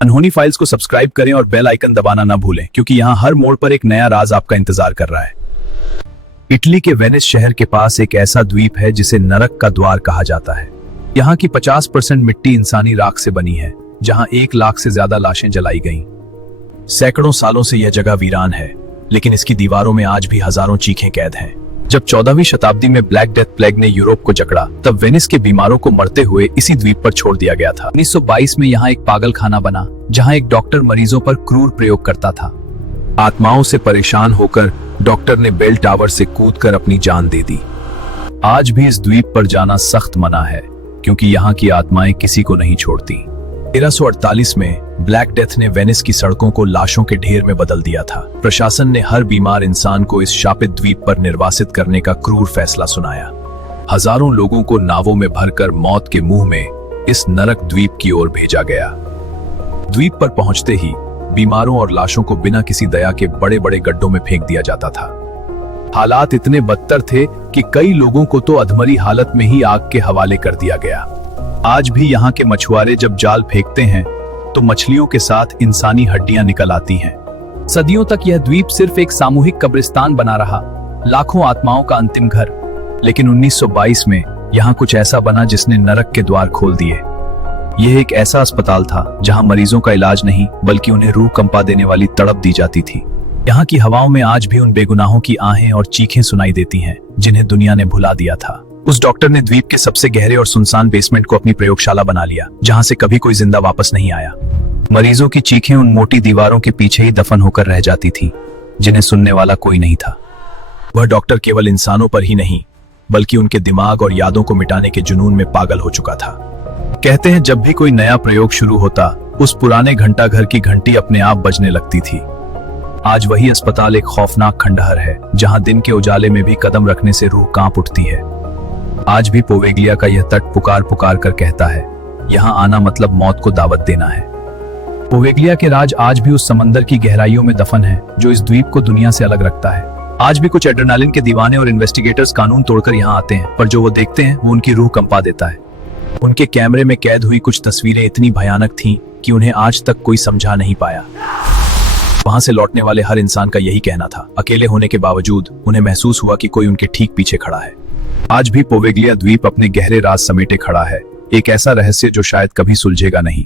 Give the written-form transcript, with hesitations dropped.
अनहोनी फाइल्स को सब्सक्राइब करें और बेल आइकन दबाना ना भूलें, क्योंकि यहाँ हर मोड़ पर एक नया राज आपका इंतजार कर रहा है। इटली के वेनिस शहर के पास एक ऐसा द्वीप है जिसे नरक का द्वार कहा जाता है। यहाँ की 50% मिट्टी इंसानी राख से बनी है, जहाँ 1 लाख से ज्यादा लाशें जलाई गईं। सैकड़ों सालों से यह जगह वीरान है, लेकिन इसकी दीवारों में आज भी हजारों चीखें कैद हैं। जब 14वीं शताब्दी में ब्लैक डेथ प्लेग ने यूरोप को जकड़ा, तब वेनिस के बीमारों को मरते हुए इसी द्वीप पर छोड़ दिया गया था। 1922 में यहाँ एक पागल खाना बना, जहाँ एक डॉक्टर मरीजों पर क्रूर प्रयोग करता था। आत्माओं से परेशान होकर डॉक्टर ने बेल टावर से कूदकर अपनी जान दे दी। आज भी इस द्वीप पर जाना सख्त मना है, क्योंकि यहाँ की आत्माएं किसी को नहीं छोड़ती। 1348 में ब्लैक डेथ ने वेनिस की सड़कों को लाशों के ढेर में बदल दिया था। प्रशासन ने हर बीमार इंसान को इस शापित द्वीप पर निर्वासित करने का क्रूर फैसला सुनाया। हजारों लोगों को नावों में भरकर मौत के मुंह में इस नरक द्वीप की ओर भेजा गया। द्वीप पर पहुंचते ही बीमारों और लाशों को बिना किसी दया के बड़े बड़े गड्ढों में फेंक दिया जाता था। हालात इतने बदतर थे कि कई लोगों को तो अधमरी हालत में ही आग के हवाले कर दिया गया। आज भी यहाँ के मछुआरे जब जाल फेंकते हैं तो मछलियों के साथ इंसानी हड्डियां निकल आती हैं। सदियों तक यह द्वीप सिर्फ एक सामूहिक कब्रिस्तान बना रहा, लाखों आत्माओं का अंतिम घर। लेकिन 1922 में यहाँ कुछ ऐसा बना जिसने नरक के द्वार खोल दिए। यह एक ऐसा अस्पताल था जहाँ मरीजों का इलाज नहीं, बल्कि उन्हें रूह कंपा देने वाली तड़प दी जाती थी। यहाँ की हवाओं में आज भी उन बेगुनाहों की आहें और चीखें सुनाई देती हैं जिन्हें दुनिया ने भुला दिया था। उस डॉक्टर ने द्वीप के सबसे गहरे और सुनसान बेसमेंट को अपनी प्रयोगशाला बना लिया, जहां से कभी कोई जिंदा वापस नहीं आया। मरीजों की चीखें उन मोटी दीवारों के पीछे ही दफन होकर रह जाती थी, जिन्हें सुनने वाला कोई नहीं था। वह डॉक्टर केवल इंसानों पर ही नहीं, बल्कि उनके दिमाग और यादों को मिटाने के जुनून में पागल हो चुका था। कहते हैं, जब भी कोई नया प्रयोग शुरू होता, उस पुराने घंटाघर की घंटी अपने आप बजने लगती थी। आज वही अस्पताल एक खौफनाक खंडहर है, जहां दिन के उजाले में भी कदम रखने से रूह कांप उठती है। आज भी पोवेग्लिया का यह तट पुकार पुकार कर कहता है, यहाँ आना मतलब मौत को दावत देना है। पोवेग्लिया के राज आज भी उस समंदर की गहराइयों में दफन है, जो इस द्वीप को दुनिया से अलग रखता है। आज भी कुछ एड्रेनालिन के दीवाने और इन्वेस्टिगेटर्स कानून तोड़कर यहाँ आते हैं, पर जो वो देखते हैं वो उनकी रूह कंपा देता है। उनके कैमरे में कैद हुई कुछ तस्वीरें इतनी भयानक थीं कि उन्हें आज तक कोई समझा नहीं पाया। वहां से लौटने वाले हर इंसान का यही कहना था। अकेले होने के बावजूद उन्हें महसूस हुआ कि कोई उनके ठीक पीछे खड़ा है। आज भी पोवेग्लिया द्वीप अपने गहरे राज समेटे खड़ा है, एक ऐसा रहस्य जो शायद कभी सुलझेगा नहीं।